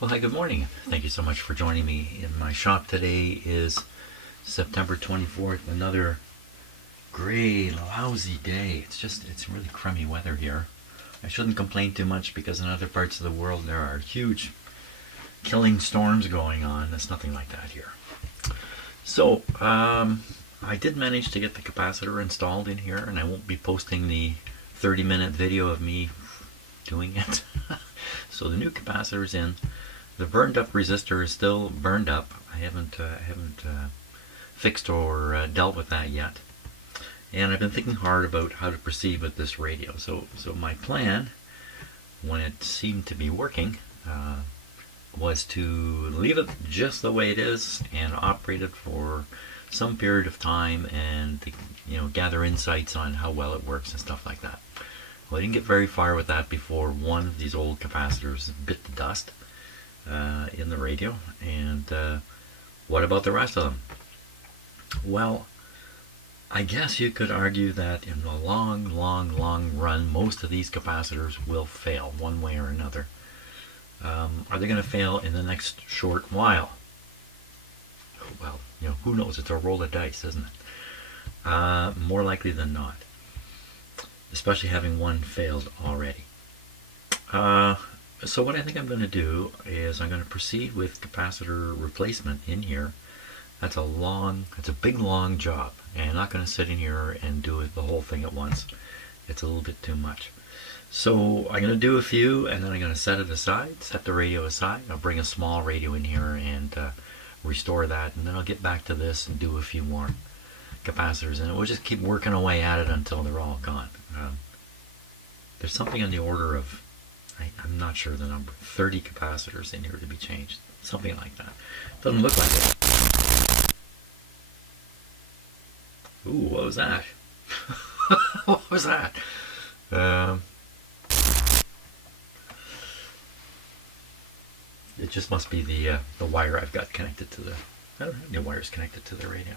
Well, hi, good morning. Thank you so much for joining me in my shop. Today is September 24th, another gray, lousy day. It's really crummy weather here. I shouldn't complain too much because in other parts of the world there are huge killing storms going on. There's nothing like that here. So, I did manage to get the capacitor installed in here, and I won't be posting the 30-minute video of me doing it. So the new capacitor is in. The burned up resistor is still burned up. I haven't fixed or dealt with that yet. And I've been thinking hard about how to proceed with this radio. So my plan, when it seemed to be working, was to leave it just the way it is and operate it for some period of time and gather insights on how well it works and stuff like that. Well, I didn't get very far with that before one of these old capacitors bit the dust in the radio. And what about the rest of them? Well, I guess you could argue that in the long run, most of these capacitors will fail one way or another. Are they going to fail in the next short while? Well, who knows? It's a roll of dice, isn't it? More likely than not, especially having one failed already. So what I think I'm going to do is I'm going to proceed with capacitor replacement in here. It's a big long job, and I'm not going to sit in here and do the whole thing at once. It's a little bit too much. So I'm going to do a few, and then I'm going to set it aside, set the radio aside. I'll bring a small radio in here and restore that, and then I'll get back to this and do a few more capacitors, and we'll just keep working away at it until they're all gone. There's something on the order of, I'm not sure the number, 30 capacitors in here to be changed, something like that. Doesn't look like it. Ooh, what was that? What was that? It just must be the wire I've got connected to the. I don't have any wires connected to the radio.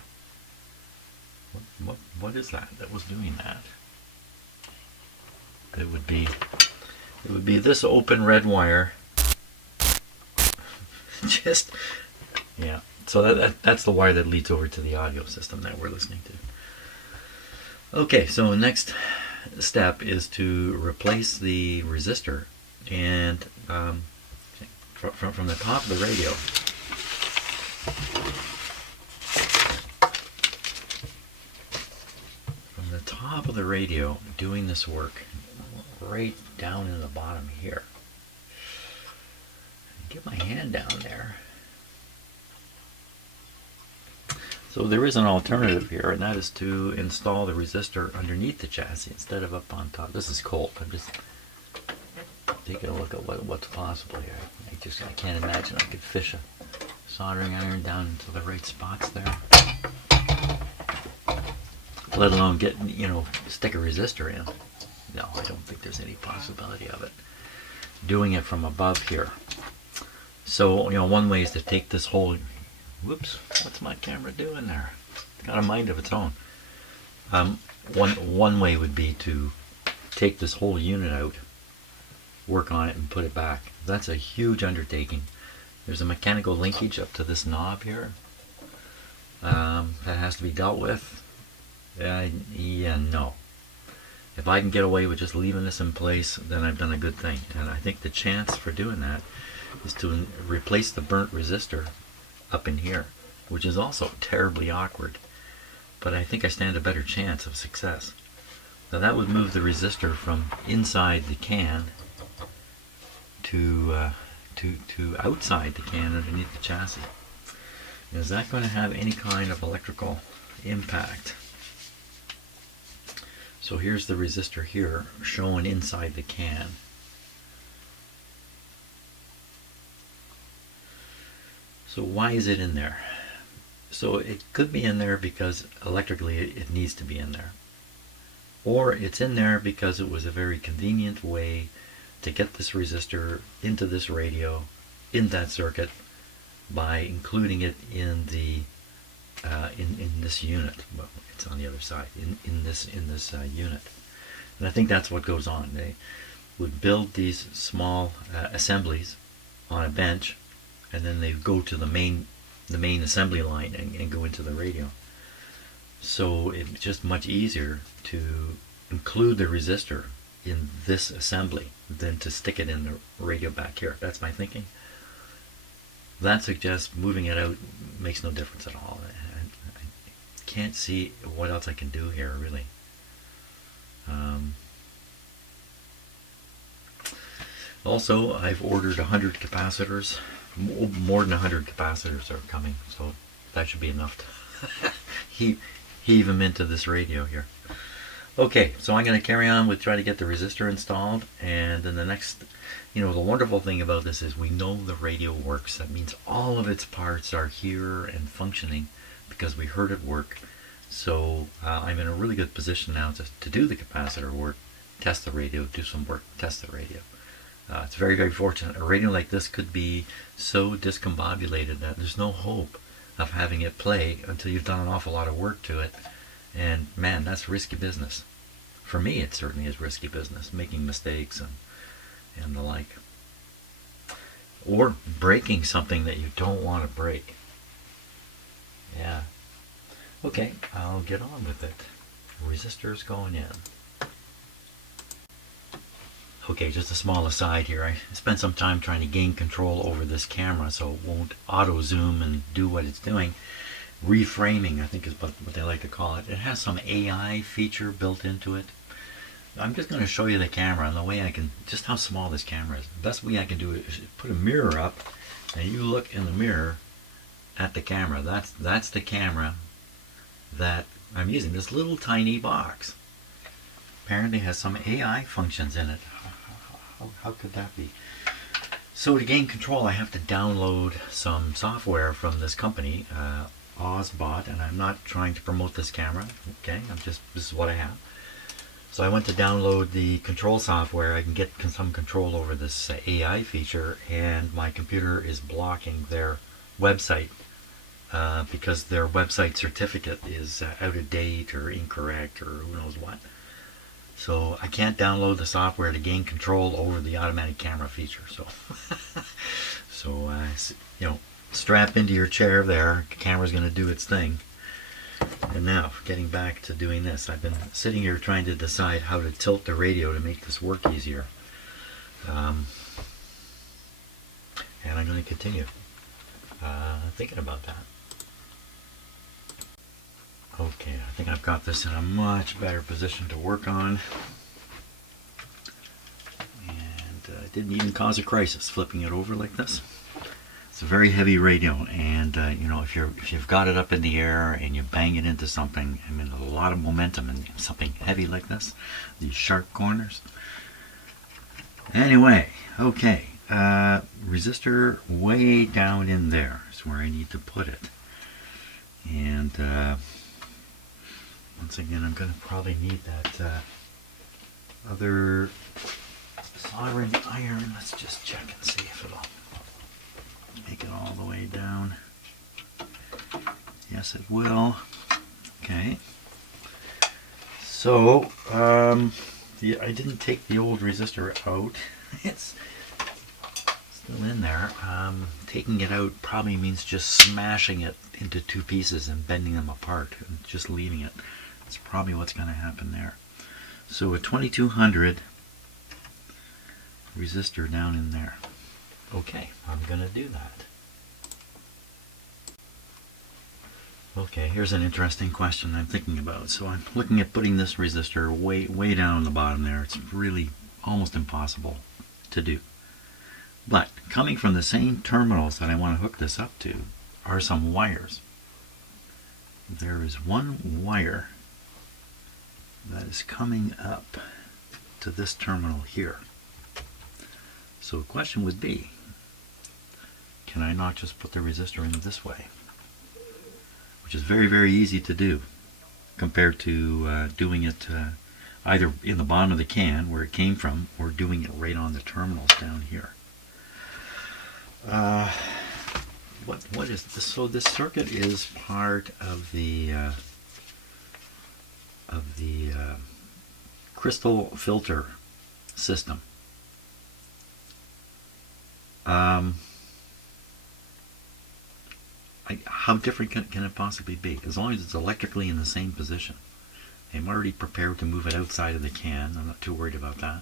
What is that was doing that? It would be this open red wire. Just yeah. So that's the wire that leads over to the audio system that we're listening to. Okay, so the next step is to replace the resistor, and from the top of the radio. From the top of the radio, doing this work right down in the bottom here. Get my hand down there. So there is an alternative here, and that is to install the resistor underneath the chassis instead of up on top. This is cold. I'm just taking a look at what's possible here. I can't imagine I could fish a soldering iron down into the right spots there. Let alone stick a resistor in. No, I don't think there's any possibility of it. Doing it from above here. So, one way is to take this whole, whoops, what's my camera doing there? It's got a mind of its own. One way would be to take this whole unit out, work on it, and put it back. That's a huge undertaking. There's a mechanical linkage up to this knob here that has to be dealt with. Yeah, no. If I can get away with just leaving this in place, then I've done a good thing. And I think the chance for doing that is to replace the burnt resistor up in here, which is also terribly awkward. But I think I stand a better chance of success. Now that would move the resistor from inside the can to outside the can underneath the chassis. Is that going to have any kind of electrical impact? So here's the resistor here shown inside the can. So why is it in there? So it could be in there because electrically it needs to be in there. Or it's in there because it was a very convenient way to get this resistor into this radio, in that circuit, by including it in the in this unit. Well, it's on the other side. In this unit, and I think that's what goes on. They would build these small assemblies on a bench, and then they go to the main assembly line and go into the radio. So it's just much easier to include the resistor in this assembly than to stick it in the radio back here. That's my thinking. That suggests moving it out makes no difference at all. I can't see what else I can do here, really. Also, I've ordered 100 capacitors. More than 100 capacitors are coming, so that should be enough to heave them into this radio here. Okay, so I'm going to carry on with trying to get the resistor installed, and then the next, the wonderful thing about this is we know the radio works. That means all of its parts are here and functioning because we heard it work. So I'm in a really good position now to do the capacitor work, test the radio, do some work, test the radio. It's very, very fortunate. A radio like this could be so discombobulated that there's no hope of having it play until you've done an awful lot of work to it. And man, that's risky business. For me, it certainly is risky business, making mistakes and the like. Or breaking something that you don't want to break. Yeah. Okay, I'll get on with it. Resistor's going in. Okay, just a small aside here. I spent some time trying to gain control over this camera so it won't auto zoom and do what it's doing. Reframing, I think is what they like to call it. It has some AI feature built into it. I'm just going to show you the camera and the way I can, just how small this camera is. The best way I can do it is put a mirror up and you look in the mirror at the camera. That's the camera that I'm using, this little tiny box. Apparently has some AI functions in it. How could that be? So to gain control, I have to download some software from this company, Ozbot, and I'm not trying to promote this camera. Okay, this is what I have. So I went to download the control software. I can get some control over this AI feature, and my computer is blocking their website because their website certificate is out of date or incorrect or who knows what. So I can't download the software to gain control over the automatic camera feature. So, strap into your chair there. The camera's going to do its thing. And now, getting back to doing this, I've been sitting here trying to decide how to tilt the radio to make this work easier. And I'm going to continue thinking about that. Okay, I think I've got this in a much better position to work on. And it didn't even cause a crisis flipping it over like this. It's a very heavy radio, and if you've got it up in the air and you bang it into something, I mean, a lot of momentum in something heavy like this, these sharp corners. Anyway, okay, resistor way down in there is where I need to put it. And once again, I'm going to probably need that other soldering iron. Let's just check and see if it'll make it all the way down. Yes, it will. Okay. So, I didn't take the old resistor out. It's still in there. Taking it out probably means just smashing it into two pieces and bending them apart and just leaving it. That's probably what's going to happen there. So a 2200 resistor down in there. Okay, I'm going to do that. Okay, here's an interesting question I'm thinking about. So I'm looking at putting this resistor way down on the bottom there. It's really almost impossible to do. But coming from the same terminals that I want to hook this up to are some wires. There is one wire that is coming up to this terminal here. So the question would be, can I not just put the resistor in this way? Which is very, very easy to do compared to doing it either in the bottom of the can where it came from or doing it right on the terminals down here. What is this? So this circuit is part of the crystal filter system. how different can it possibly be? As long as it's electrically in the same position. I'm already prepared to move it outside of the can. I'm not too worried about that.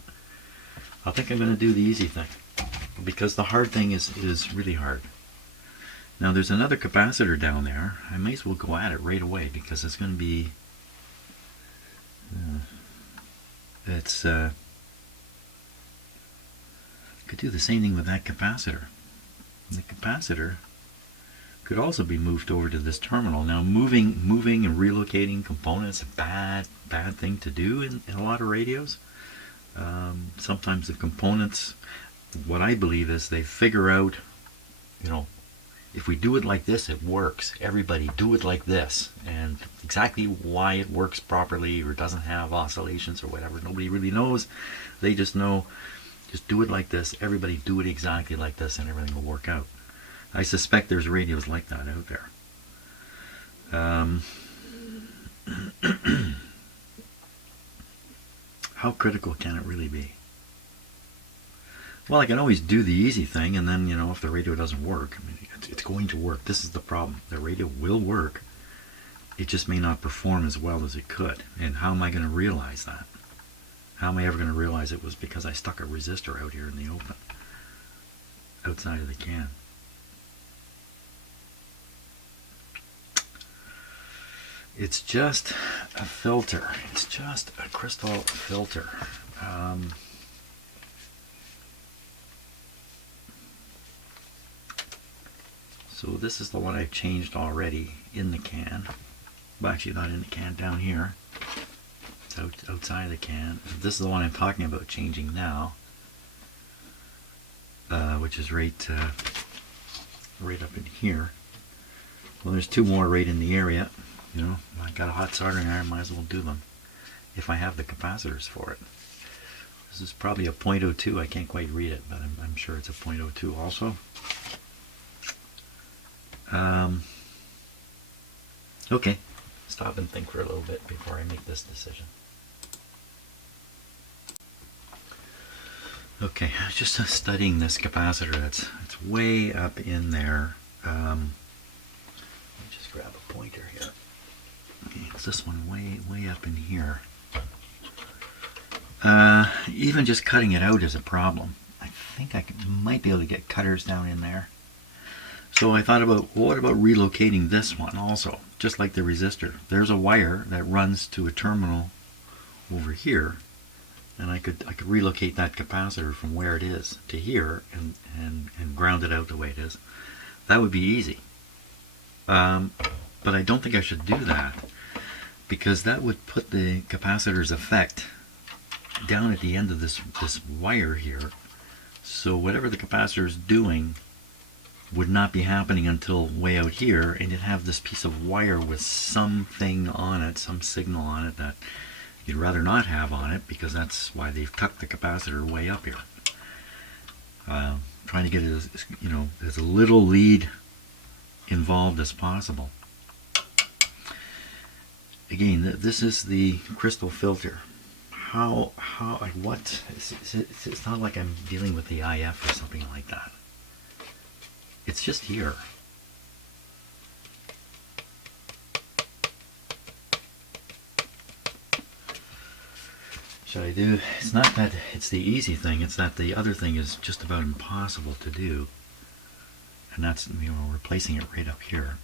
I think I'm going to do the easy thing, because the hard thing is really hard. Now there's another capacitor down there. I may as well go at it right away, because it's going to be could do the same thing with that capacitor. The capacitor could also be moved over to this terminal. Now moving and relocating components is a bad thing to do in a lot of radios. Sometimes the components, what I believe is they figure out, if we do it like this, it works. Everybody do it like this. And exactly why it works properly or doesn't have oscillations or whatever, nobody really knows. They just know, just do it like this. Everybody do it exactly like this, and everything will work out. I suspect there's radios like that out there. How critical can it really be? Well, I can always do the easy thing, and then, if the radio doesn't work, I mean, it's going to work. This is the problem. The radio will work. It just may not perform as well as it could. And how am I going to realize that? How am I ever going to realize it was because I stuck a resistor out here in the open, outside of the can? It's just a filter. It's just a crystal filter. So this is the one I've changed already in the can. Well, actually not in the can, down here. It's outside of the can. This is the one I'm talking about changing now, which is right up in here. Well, there's two more right in the area. I got a hot soldering iron, might as well do them if I have the capacitors for it. This is probably a .02. I can't quite read it, but I'm sure it's a .02 also. Okay, stop and think for a little bit before I make this decision. Okay, I was just studying this capacitor. It's way up in there. Let me just grab a pointer here. Okay, it's this one way up in here. Even just cutting it out is a problem. I think I might be able to get cutters down in there. So I thought about, well, what about relocating this one also, just like the resistor? There's a wire that runs to a terminal over here, and I could relocate that capacitor from where it is to here and ground it out the way it is. That would be easy. But I don't think I should do that, because that would put the capacitor's effect down at the end of this wire here. So whatever the capacitor is doing would not be happening until way out here, and you'd have this piece of wire with something on it, some signal on it that you'd rather not have on it, because that's why they've tucked the capacitor way up here. Trying to get it as little lead involved as possible. Again, this is the crystal filter. It's not like I'm dealing with the IF or something like that. It's just here. Should I do? It's not that it's the easy thing, it's that the other thing is just about impossible to do. And that's, replacing it right up here.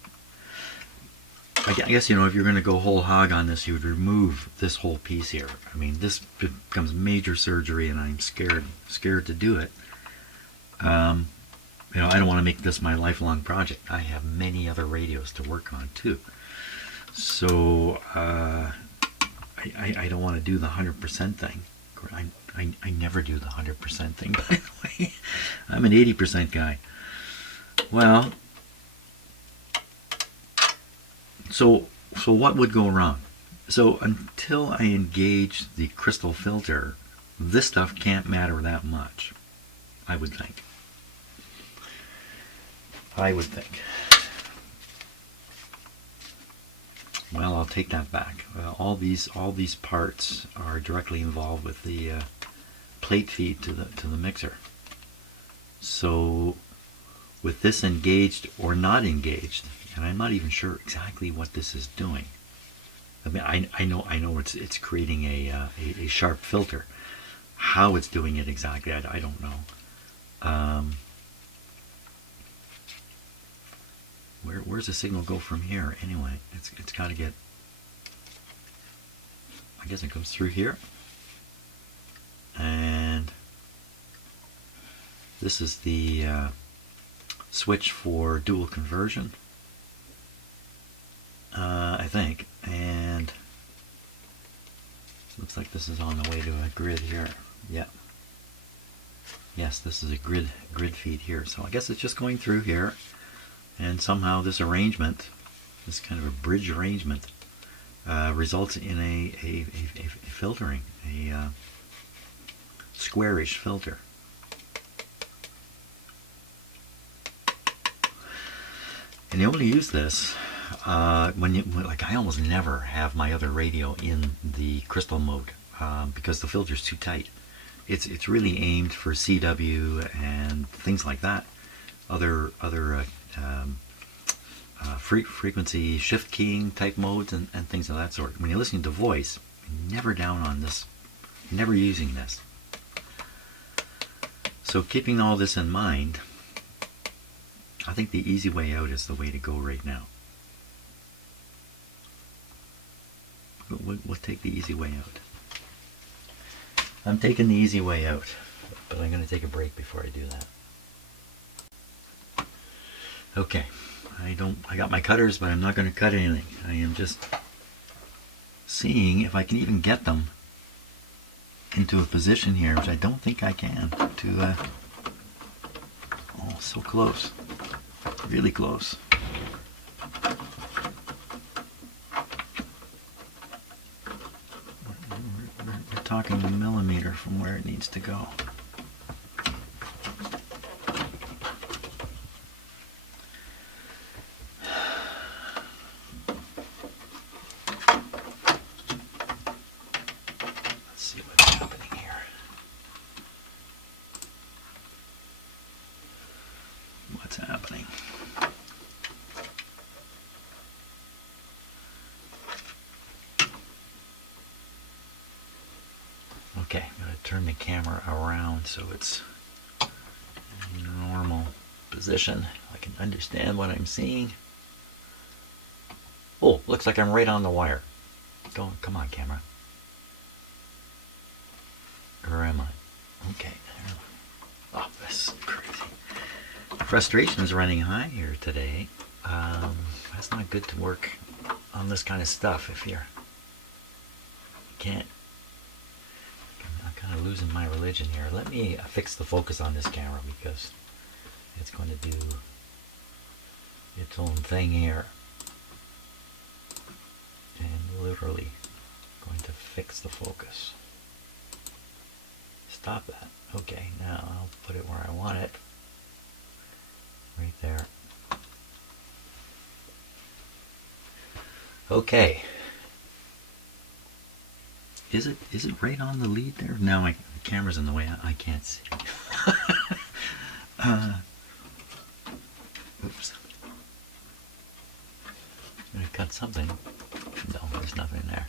I guess, if you're going to go whole hog on this, you would remove this whole piece here. I mean, this becomes major surgery, and I'm scared to do it. I don't want to make this my lifelong project. I have many other radios to work on too. So I don't want to do the 100% thing. I never do the 100% thing, by the way. I'm an 80% guy. Well, so what would go wrong? So until I engage the crystal filter, this stuff can't matter that much, I would think. Well, I'll take that back. All these parts are directly involved with the plate feed to the mixer. So with this engaged or not engaged, and I'm not even sure exactly what this is doing. I mean, I know it's creating a sharp filter. How it's doing it exactly, I don't know. Where's the signal go from here anyway? It's got to get. I guess it comes through here, and this is the switch for dual conversion, I think, and looks like this is on the way to a grid here. Yeah. Yes, this is a grid feed here. So I guess it's just going through here, and somehow this arrangement, this kind of a bridge arrangement, results in a filtering, a squarish filter. And you only use this like I almost never have my other radio in the crystal mode because the filter's too tight. It's really aimed for CW and things like that, other frequency shift keying type modes and things of that sort. When you're listening to voice, never down on this, never using this. So keeping all this in mind, I think the easy way out is the way to go right now. We'll take the easy way out. I'm taking the easy way out, but I'm going to take a break before I do that. Okay, I got my cutters, but I'm not going to cut anything. I am just seeing if I can even get them into a position here, which I don't think I can. Oh, so close, really close. We're talking a millimeter from where it needs to go. Let's see what's happening here. What's happening? Okay, I'm going to turn the camera around so it's in a normal position. I can understand what I'm seeing. Oh, looks like I'm right on the wire. Come on, camera. Where am I? Okay. Oh, this is crazy. Frustration is running high here today. That's not good to work on this kind of stuff if you can't. I'm kind of losing my religion here. Let me fix the focus on this camera because it's going to do its own thing here. And literally going to fix the focus. Stop that. Okay, now I'll put it where I want it. Right there. Okay. Is it right on the lead there? No, the camera's in the way. I can't see. Oops. I'm gonna cut something. No, there's nothing there.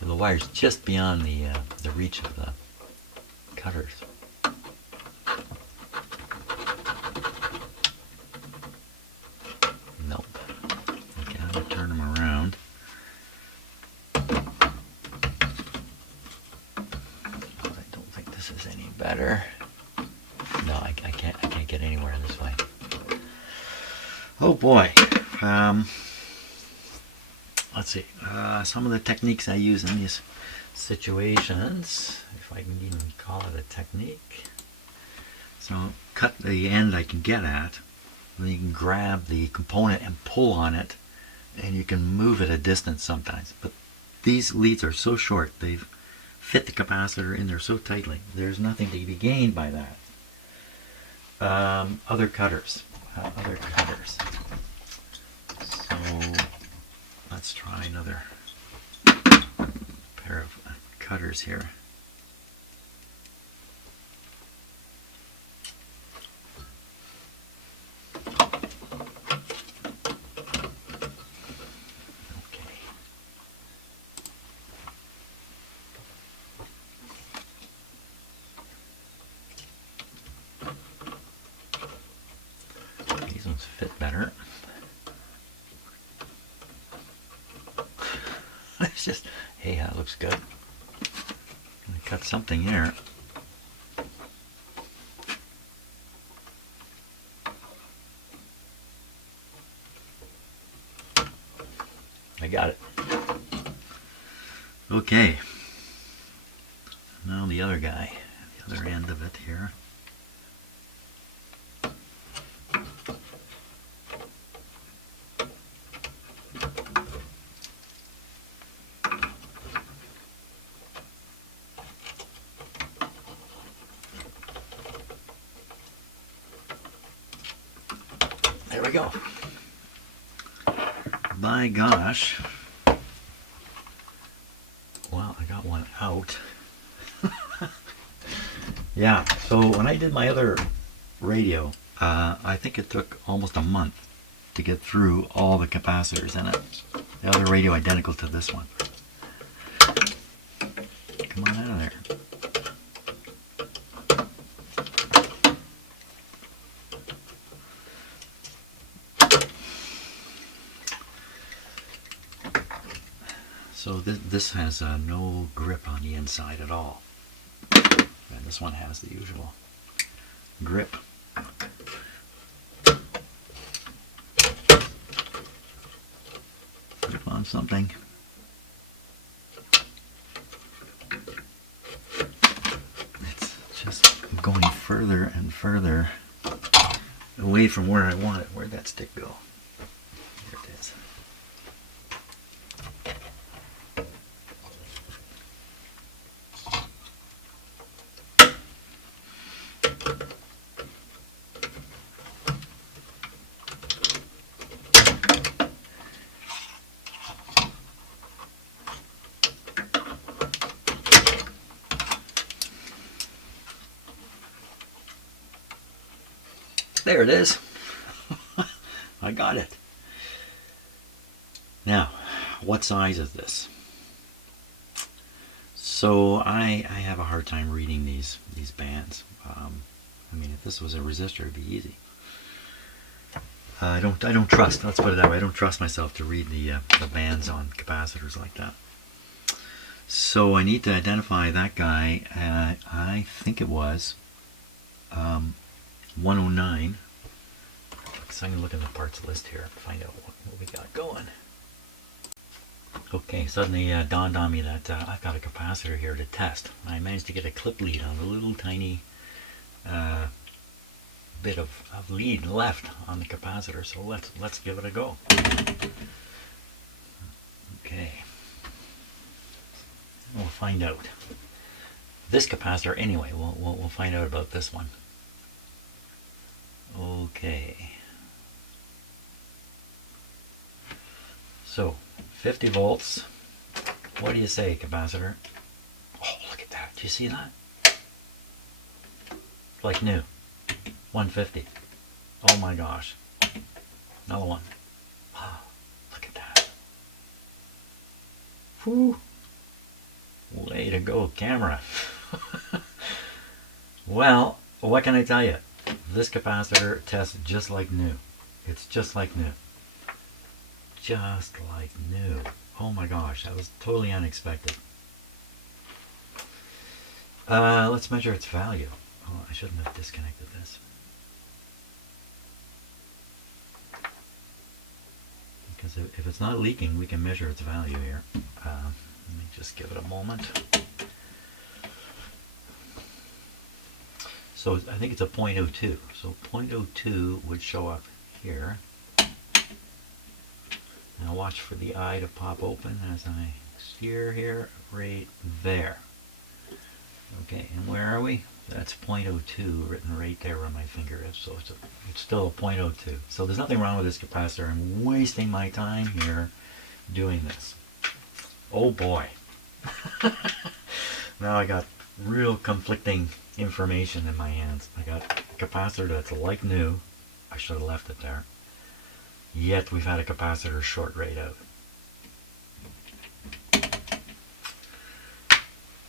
So the wire's just beyond the reach of the cutters. Nope. Okay, I'm gonna turn them around. I don't think this is any better. No, I can't get anywhere this way. Oh boy. Let's see. Some of the techniques I use in these situations, if I can even call it a technique. So cut the end I can get at, then you can grab the component and pull on it, and you can move it a distance sometimes. But these leads are so short, they've fit the capacitor in there so tightly, there's nothing to be gained by that. Other cutters. So let's try another pair of cutters here. These ones fit better. It's just, hey, that looks good. Gonna cut something here. I got it. Okay. Now the other guy, the other end of it here. There we go. By gosh. Well, I got one out. Yeah, so when I did my other radio, I think it took almost a month to get through all the capacitors in it. The other radio identical to this one. Come on out of there. So this has no grip on the inside at all. And this one has the usual grip. Grip on something. It's just going further and further away from where I want it. Where'd that stick go? There it is. There it is. I got it. Now, what size is this? So I have a hard time reading these bands. I mean, if this was a resistor, it'd be easy. I don't trust. Let's put it that way. I don't trust myself to read the bands on capacitors like that. So I need to identify that guy. I think it was 109. So I'm going to look in the parts list here and find out what we got going. Okay, suddenly dawned on me that I've got a capacitor here to test. I managed to get a clip lead on a little tiny bit of lead left on the capacitor, so let's give it a go. Okay, we'll find out. This capacitor, anyway, we'll find out about this one. Okay. So, 50 volts. What do you say, capacitor? Oh, look at that. Do you see that? Like new. 150. Oh my gosh. Another one. Oh, look at that. Whew. Way to go, camera. Well, what can I tell you? This capacitor tests just like new. It's just like new. Just like new. Oh my gosh, that was totally unexpected. Let's measure its value. Oh, I shouldn't have disconnected this. Because if it's not leaking, we can measure its value here. Let me just give it a moment. So I think it's a 0.02. So 0.02 would show up here. Now watch for the eye to pop open as I steer here, right there. Okay, and where are we? That's 0.02 written right there where my finger is. So it's still a 0.02. So there's nothing wrong with this capacitor. I'm wasting my time here doing this. Oh boy. Now I got real conflicting information in my hands. I got a capacitor that's like new. I should have left it there. Yet we've had a capacitor short right out.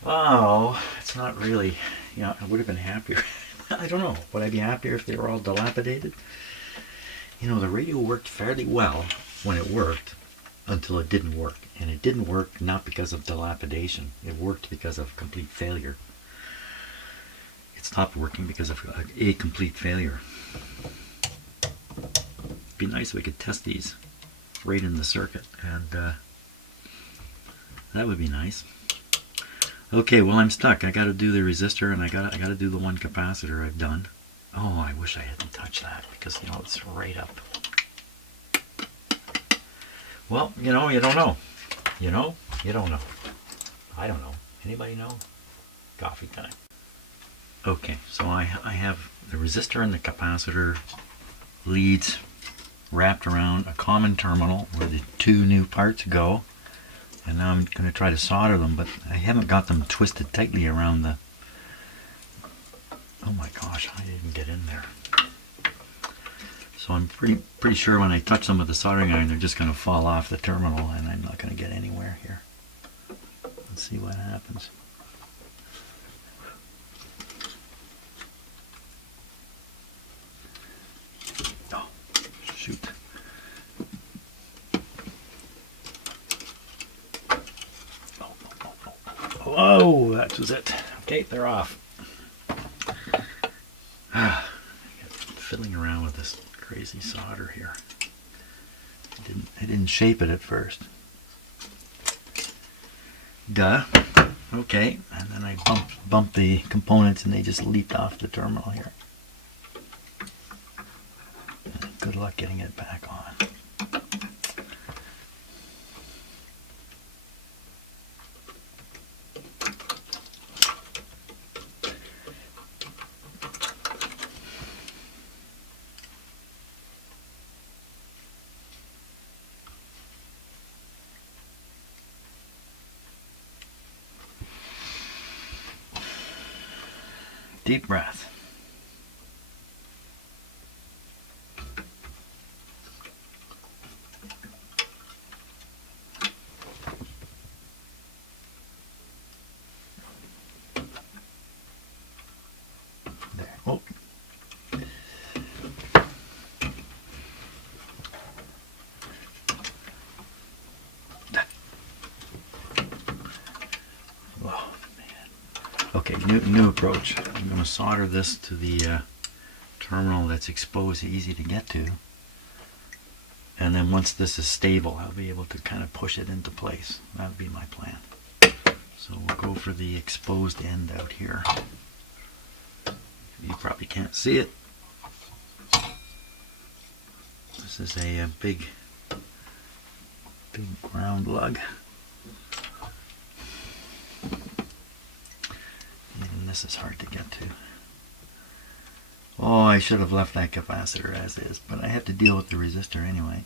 Oh, it's not really, you know, I would have been happier. I don't know. Would I be happier if they were all dilapidated? You know, the radio worked fairly well when it worked until it didn't work. And it didn't work not because of dilapidation. It worked because of complete failure. It stopped working because of a complete failure. It'd be nice if we could test these right in the circuit, and that would be nice. Okay, well, I'm stuck. I got to do the resistor, and I got to do the one capacitor I've done. Oh, I wish I hadn't touched that, because, you know, it's right up. Well, you know, you don't know. You know, you don't know. I don't know. Anybody know? Coffee time. Okay, so I have the resistor and the capacitor leads wrapped around a common terminal where the two new parts go. And now I'm going to try to solder them, but I haven't got them twisted tightly around the... Oh my gosh, I didn't get in there. So I'm pretty sure when I touch them with the soldering iron, they're just going to fall off the terminal, and I'm not going to get anywhere here. Let's see what happens. Oh, shoot. Oh, that was it. Okay, they're off. Fiddling around with this crazy solder here. I didn't shape it at first. Duh. Okay, and then I bumped the components and they just leaped off the terminal here. Good luck getting it back on. Deep breath. There. Oh. Okay, new approach. I'm going to solder this to the terminal that's exposed, easy to get to. And then once this is stable, I'll be able to kind of push it into place. That would be my plan. So we'll go for the exposed end out here. You probably can't see it. This is a big ground lug. Even this is hard to get to. Oh, I should have left that capacitor as is, but I have to deal with the resistor anyway.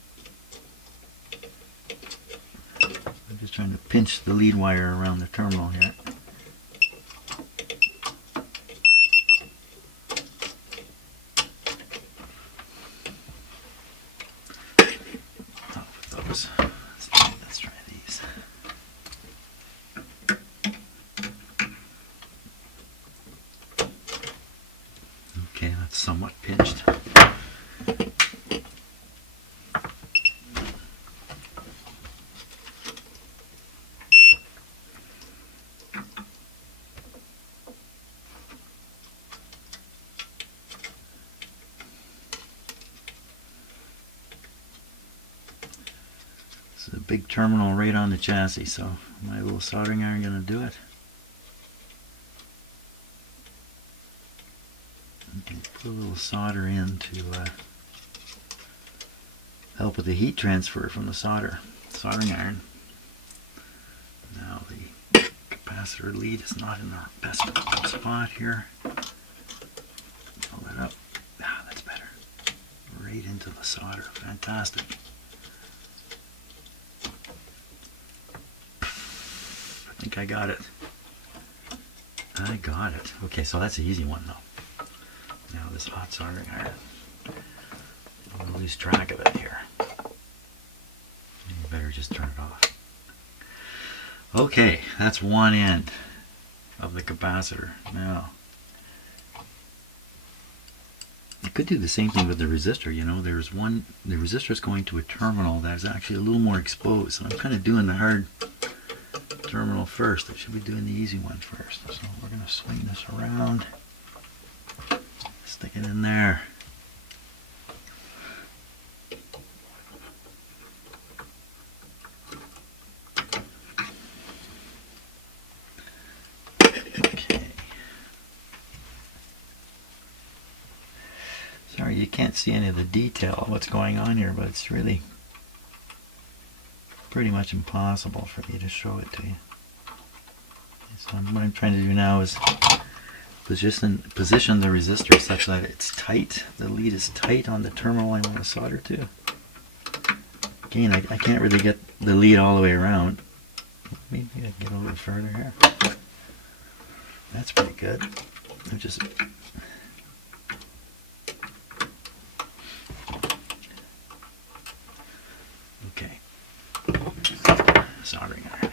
I'm just trying to pinch the lead wire around the terminal here. Let's try these. Okay, that's somewhat pinched. This is a big terminal right on the chassis, so my little soldering iron going to do it. Okay, put a little solder in to help with the heat transfer from the soldering iron. Now the capacitor lead is not in the best spot here. Pull it up. Ah, that's better. Right into the solder. Fantastic. I think I got it. I got it. Okay, so that's the easy one though. Now this hot soldering iron. I'm gonna lose track of it here. You better just turn it off. Okay, that's one end of the capacitor. Now, I could do the same thing with the resistor. You know, there's one, the resistor is going to a terminal that is actually a little more exposed. So I'm kind of doing the hard terminal first. I should be doing the easy one first. So we're going to swing this around, stick it in there. Sorry, you can't see any of the detail of what's going on here, but it's really pretty much impossible for me to show it to you. So what I'm trying to do now is position the resistor such that it's tight. The lead is tight on the terminal I want to solder to. Again, I can't really get the lead all the way around. Maybe I can get a little further here. That's pretty good. I'm just okay. Soldering iron.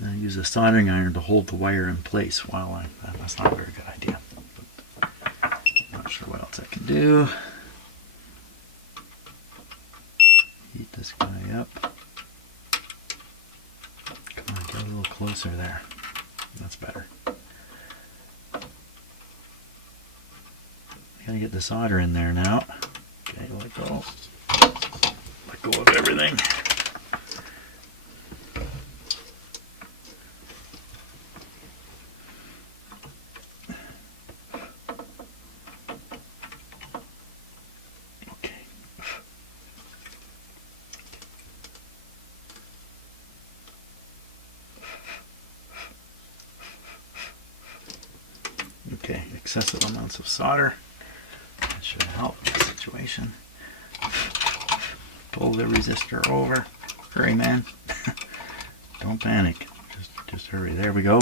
And I use a soldering iron to hold the wire in place while that's not a very good idea. But I'm not sure what else I can do. Heat this guy up. Come on, get a little closer there. That's better. Gotta get the solder in there now. Okay, let go. Let go of everything. Okay. Okay, excessive amounts of solder. That should help the situation. Pull the resistor over. Hurry, man. Don't panic. Just hurry. There we go.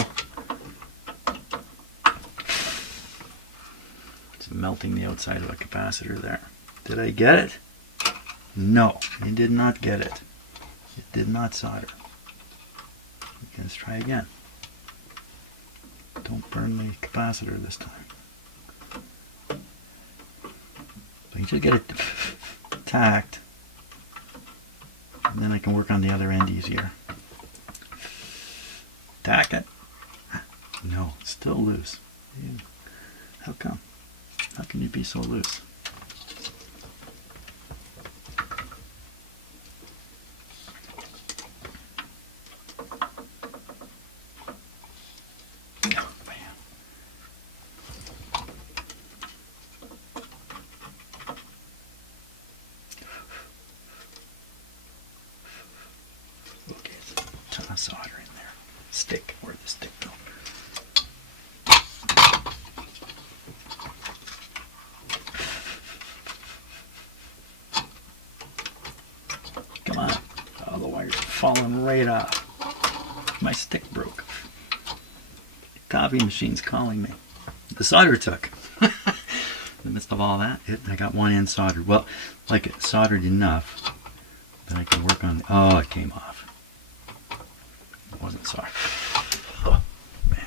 It's melting the outside of a capacitor there. Did I get it? No, you did not get it. It did not solder. Okay, let's try again. Don't burn the capacitor this time. So you should get it tacked, and then I can work on the other end easier. Tack it. No, it's still loose. How come? How can you be so loose? Solder in there. Stick. Where'd the stick go? Come on. Oh, the wire's falling right off. My stick broke. The copy machine's calling me. The solder took. In the midst of all that, I got one end soldered. Well, like it soldered enough that I can work on. Oh, it came off. Wasn't sorry. Oh, man.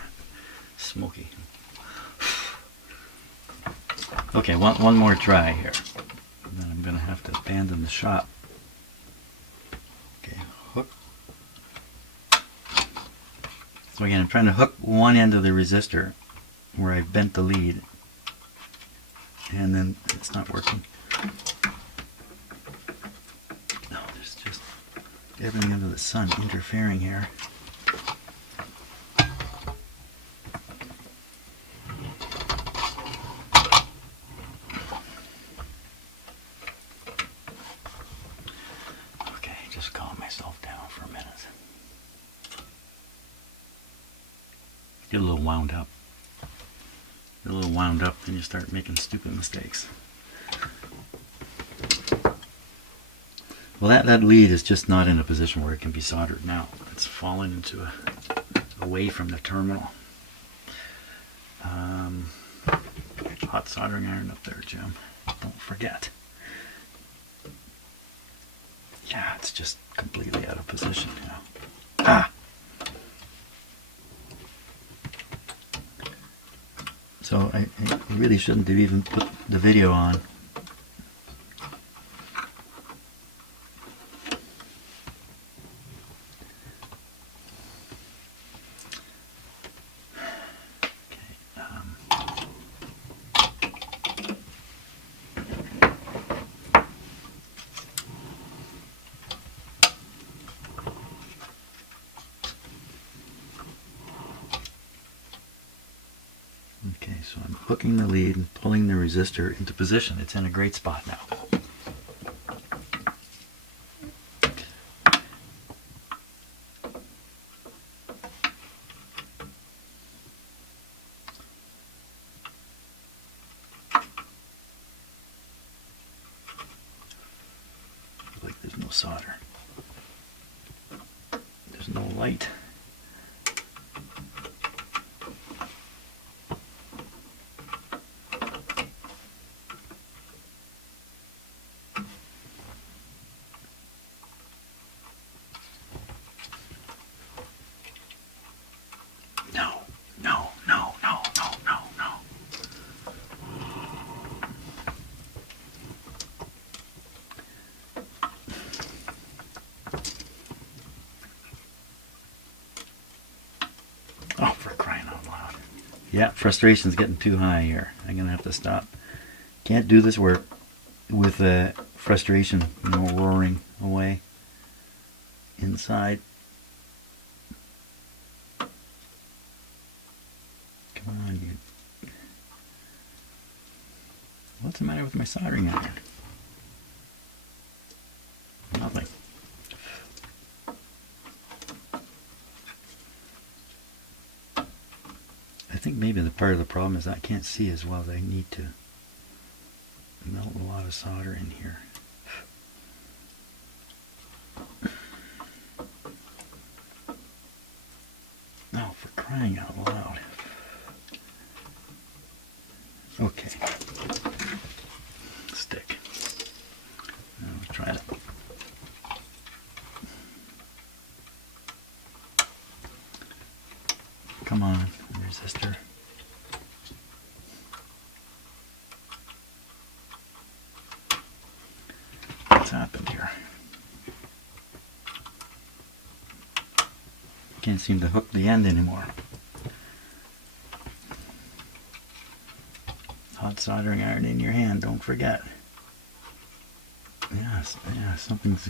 Smoky. Okay, one more try here. And then I'm going to have to abandon the shop. Okay, hook. So again, I'm trying to hook one end of the resistor where I bent the lead. And then it's not working. No, there's just everything under the sun interfering here. Just calm myself down for a minute. Get a little wound up. Get a little wound up, then you start making stupid mistakes. Well, that lead is just not in a position where it can be soldered now. It's fallen into away from the terminal. Hot soldering iron up there, Jim. Don't forget. Yeah, it's just completely out of position now. Ah! So I really shouldn't have even put the video on. Okay, so I'm hooking the lead and pulling the resistor into position. It's in a great spot now. Like there's no solder. There's no light. Oh, for crying out loud. Yeah, frustration's getting too high here. I'm going to have to stop. Can't do this work with frustration, roaring away inside. Come on, you. What's the matter with my soldering iron? Nothing. I think maybe the part of the problem is I can't see as well as I need to. Melt a lot of solder in here. Oh, for crying out loud. Okay. Stick. Now we'll try it. Come on, resistor. What's happened here? Can't seem to hook the end anymore. Hot soldering iron in your hand, don't forget. Yes, yeah, something's...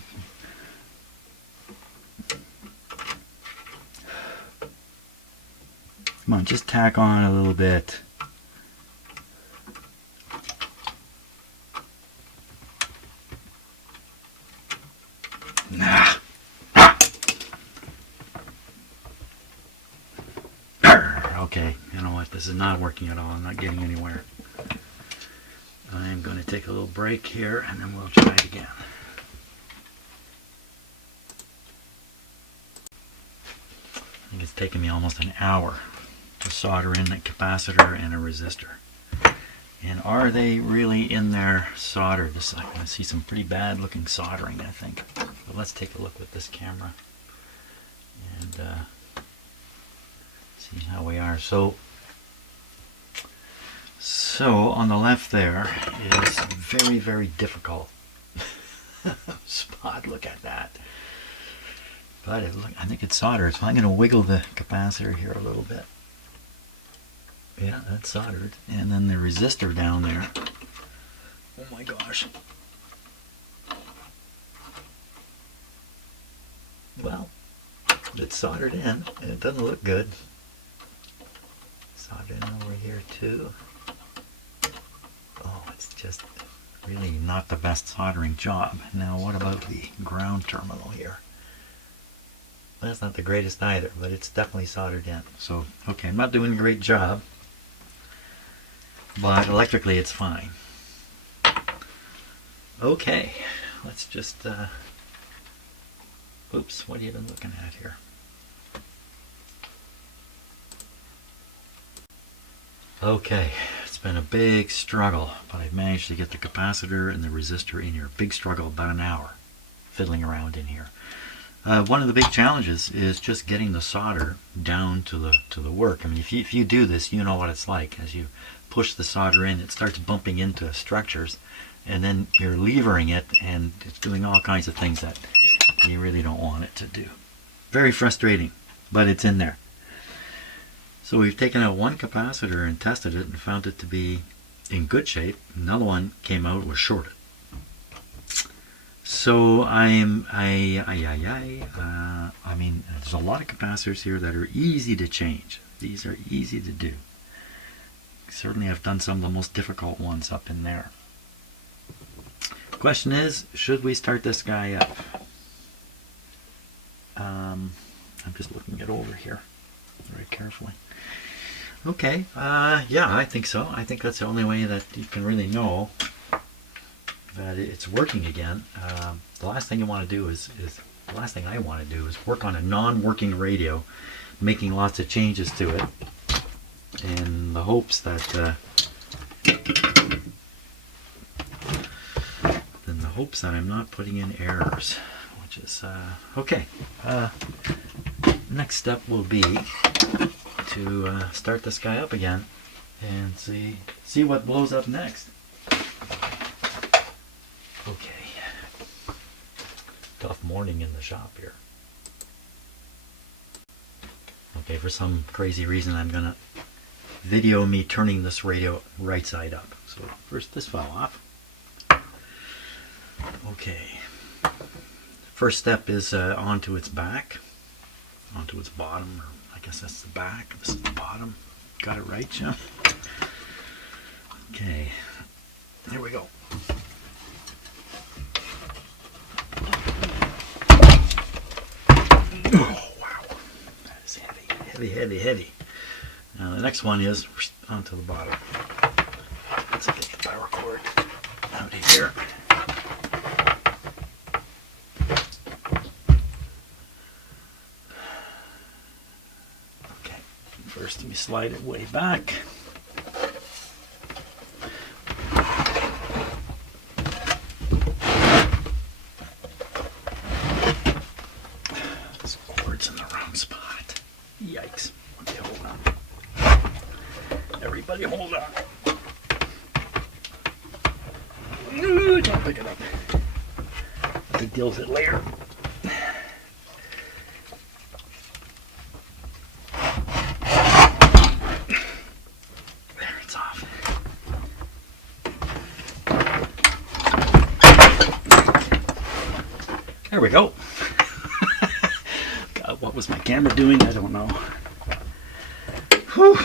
Come on, just tack on a little bit. Nah. Okay, you know what? This is not working at all. I'm not getting anywhere. I'm going to take a little break here and then we'll try it again. I think it's taken me almost an hour to solder in a capacitor and a resistor. And are they really in there soldered? I'm going to see some pretty bad looking soldering, I think. But let's take a look with this camera and see how we are. So on the left there is very, very difficult spot. Look at that. But I think it's soldered, so I'm going to wiggle the capacitor here a little bit. Yeah, that's soldered. And then the resistor down there. Oh my gosh. Well, it's soldered in, and it doesn't look good. Soldered in over here too. Oh, it's just really not the best soldering job. Now, what about the ground terminal here? Well, that's not the greatest either, but it's definitely soldered in. So, okay, I'm not doing a great job, but electrically it's fine. Okay, let's just Oops, what have you been looking at here? Okay, it's been a big struggle, but I've managed to get the capacitor and the resistor in here. Big struggle, about an hour fiddling around in here. One of the big challenges is just getting the solder down to the work. I mean, if you do this, you know what it's like. As you push the solder in, it starts bumping into structures, and then you're levering it, and it's doing all kinds of things that you really don't want it to do. Very frustrating, but it's in there. So we've taken out one capacitor and tested it and found it to be in good shape. Another one came out, was shorted. So I mean, there's a lot of capacitors here that are easy to change. These are easy to do. Certainly I've done some of the most difficult ones up in there. Question is, should we start this guy up? I'm just looking it over here very carefully. Okay, yeah, I think so. I think that's the only way that you can really know that it's working again. The last thing you want to do is the last thing I want to do is work on a non-working radio, making lots of changes to it, in the hopes that I'm not putting in errors, which is okay. Next step will be to start this guy up again and see what blows up next. Okay. Tough morning in the shop here. Okay, for some crazy reason I'm gonna video me turning this radio right side up. So first this fell off. Okay. First step is onto its back, onto its bottom, or I guess that's the back, this is the bottom. Got it right, Jim? Okay, here we go. Oh, wow. That is heavy, heavy, heavy, heavy. Now the next one is onto the bottom. Let's get the power cord out of here. Okay, first let me slide it way back. This cord's in the wrong spot. Yikes. Okay, hold on. Everybody hold on. Ooh, don't pick it up. Big deal with it later. There, it's off. There we go. God, what was my camera doing? I don't know. Whew.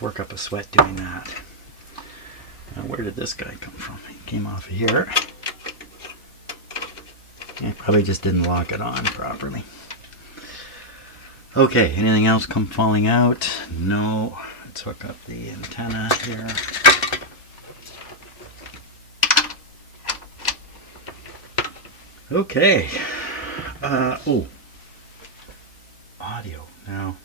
Work up a sweat doing that. Now, where did this guy come from? He came off of here. Yeah, probably just didn't lock it on properly. Okay, anything else come falling out? No. Let's hook up the antenna here. Okay. Oh. Audio. Now,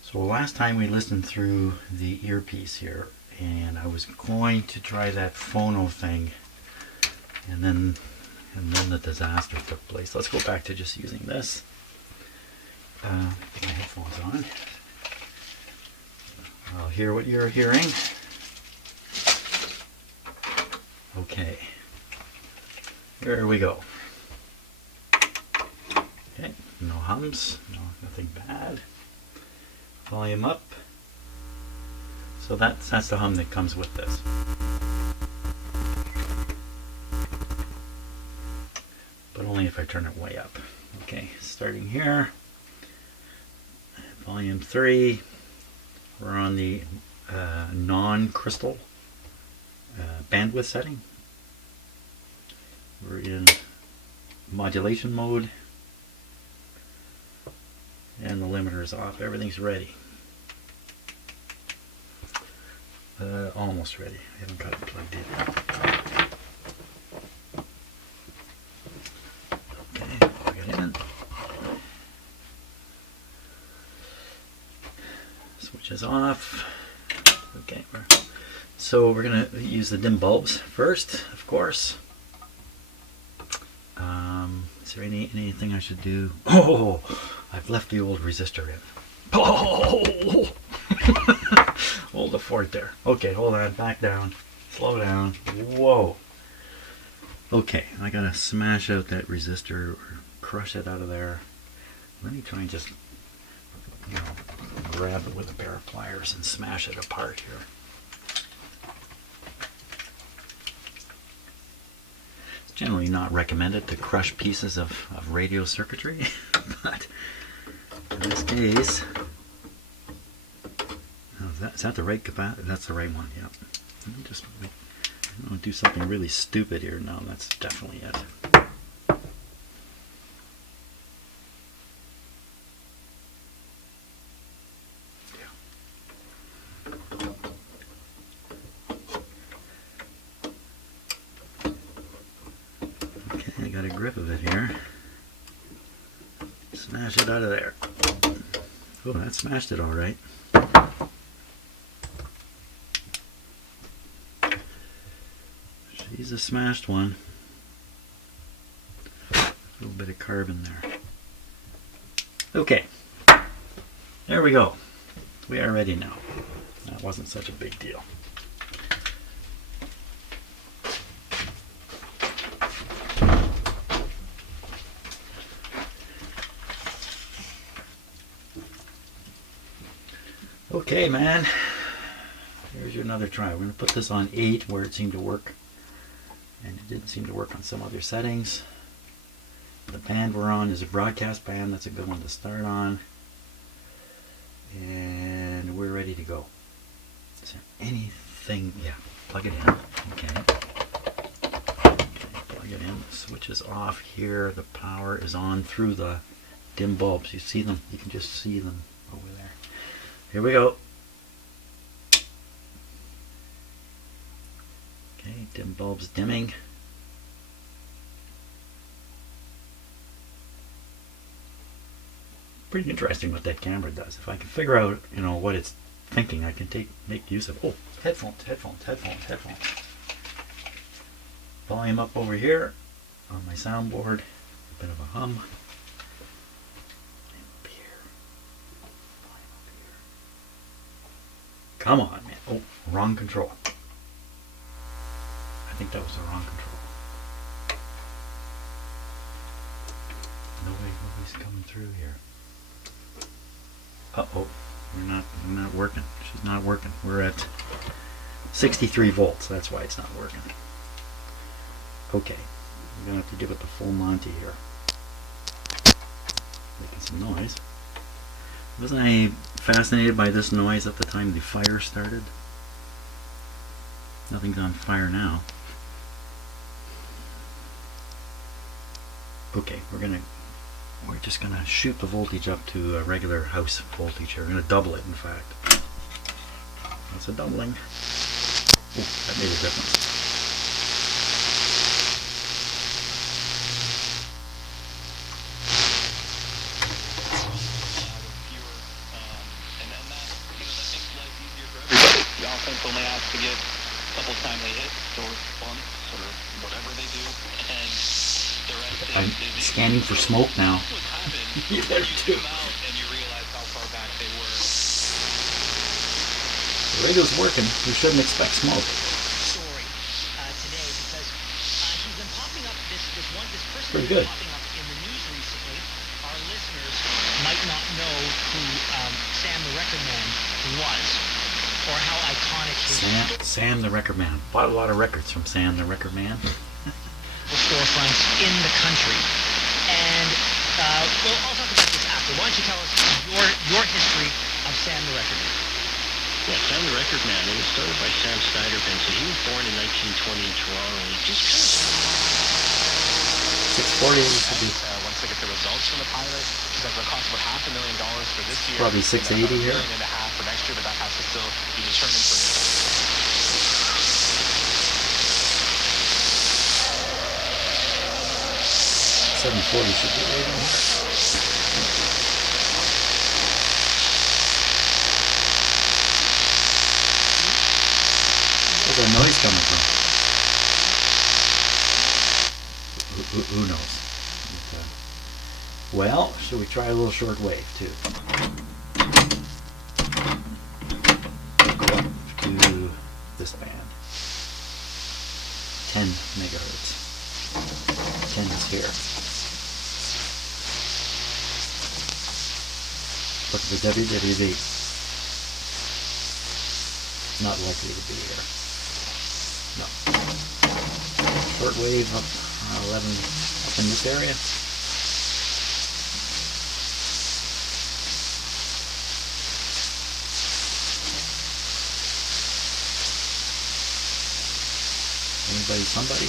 so last time we listened through the earpiece here, and I was going to try that phono thing, and then the disaster took place. Let's go back to just using this. Put my headphones on. I'll hear what you're hearing. Okay. There we go. Okay, no hums, nothing bad. Volume up. So that's the hum that comes with this. But only if I turn it way up. Okay, starting here. Volume 3. We're on the non-crystal bandwidth setting. We're in modulation mode. And the limiter is off. Everything's ready. Almost ready. I haven't got it plugged in. Okay. Switch is off. Okay, so we're gonna use the dim bulbs first, of course. Is there anything I should do? Oh, I've left the old resistor in. Oh, hold the fort there. Okay, hold on, back down, slow down. Whoa. Okay, I gotta smash out that resistor or crush it out of there. Let me try and just, grab it with a pair of pliers and smash it apart here. It's generally not recommended to crush pieces of radio circuitry, but in this case, is that the right capacitor? That's the right one, yeah. Let me just, I'm going to do something really stupid here. No, that's definitely it. I got a grip of it here. Smash it out of there. Oh, that smashed it all right. She's a smashed one. A little bit of carbon there. Okay. There we go. We are ready now. That wasn't such a big deal. Okay, man, here's your another try. We're going to put this on 8 where it seemed to work, and it didn't seem to work on some other settings. The band we're on is a broadcast band. That's a good one to start on. And we're ready to go. Is there anything? Yeah, plug it in. Okay. Plug it in. The switch is off here. The power is on through the dim bulbs. You see them? You can just see them over there. Here we go. Okay, dim bulbs dimming. Pretty interesting what that camera does. If I can figure out, what it's thinking, I can make use of. Oh, headphones. Volume up over here on my soundboard. A bit of a hum. Come on, man. Oh, wrong control. I think that was the wrong control. Nobody's coming through here. Uh-oh. We're not working. She's not working. We're at 63 volts. That's why it's not working. Okay. We're going to have to give it the full Monty here. Making some noise. Wasn't I fascinated by this noise at the time the fire started? Nothing's on fire now. Okay, we're just gonna shoot the voltage up to a regular house voltage here. We're gonna double it, in fact. That's a doubling. Oh, that made a difference. Only have to get a couple timely hits or bumps or whatever they do, and the rest I'm scanning for smoke now. You better too. And you realize how far back they were. The radio's working. We shouldn't expect smoke. Story today because he's been popping up. This person pretty good. Popping up in the news recently. Our listeners might not know who Sam the Record Man was. Or how iconic his Sam the Record Man. Bought a lot of records from Sam the Record Man. storefronts in the country. And I'll talk about this after. Why don't you tell us your history of Sam the Record Man? Yeah, Sam the Record Man. It was started by Sam Snyder Benson. He was born in 1920 in Toronto. He just kind of... 640 should be. Once they get the results from the pilot, he says it'll cost about $500,000 for this year. Probably 680 here. $1.5 million for next year, but that has to still be determined for next year. 740 should be right on here. this coming from? Who knows? But, well, should we try a little short wave too? Go up to this band. 10 megahertz. 10 is here. Look at the WWV. Not likely to be here. No. Short wave up 11 up in this area. Anybody, somebody?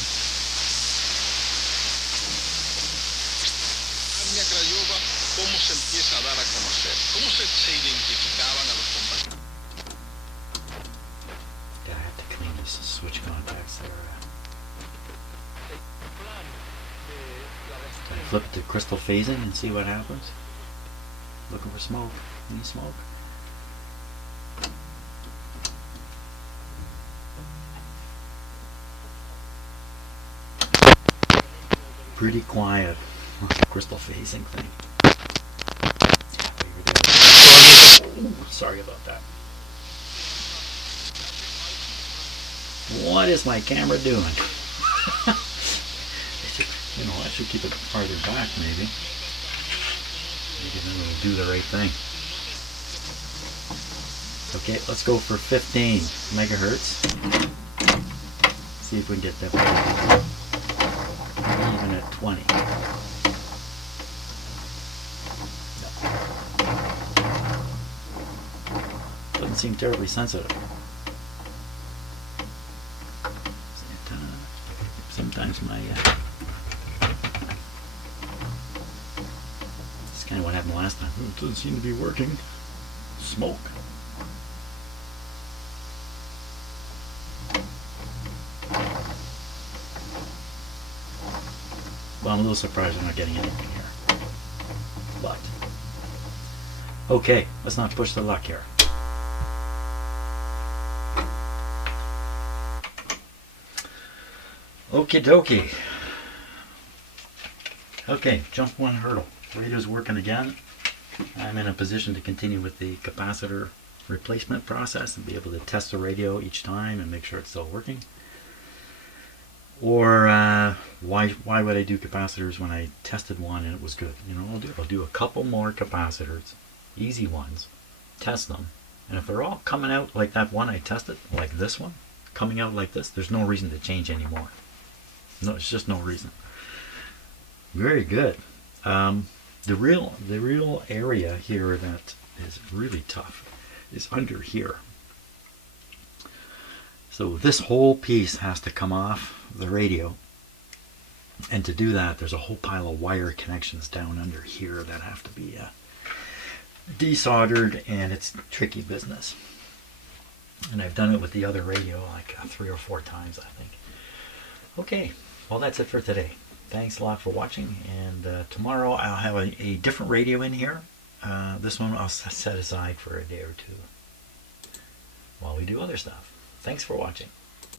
Nadie creyó cómo se empieza a dar a conocer, cómo se identificaban a los compañeros. Yeah, I have to clean these switch contacts there. Can I flip it to crystal phasing and see what happens? Looking for smoke. Any smoke? Pretty quiet on the crystal phasing thing. Oh, sorry about that. What is my camera doing? You know, I should keep it farther back maybe. Maybe then it'll do the right thing. Okay, let's go for 15 megahertz. See if we can get that better. Even at 20. No. Doesn't seem terribly sensitive. Sometimes my it's kind of what happened last time. It doesn't seem to be working. Smoke. Well, I'm a little surprised I'm not getting anything here. But okay, let's not push the luck here. Okie dokie. Okay, jump one hurdle. Radio's working again. I'm in a position to continue with the capacitor replacement process and be able to test the radio each time and make sure it's still working. Or why would I do capacitors when I tested one and it was good? You know, I'll do a couple more capacitors, easy ones, test them, and if they're all coming out like that one I tested, like this one, coming out like this, there's no reason to change anymore. No, it's just no reason. Very good. The real area here that is really tough is under here. So this whole piece has to come off the radio, and to do that there's a whole pile of wire connections down under here that have to be desoldered, and it's tricky business. And I've done it with the other radio like 3 or 4 times, I think. Okay, well that's it for today. Thanks a lot for watching, and tomorrow I'll have a different radio in here. This one I'll set aside for a day or two while we do other stuff. Thanks for watching.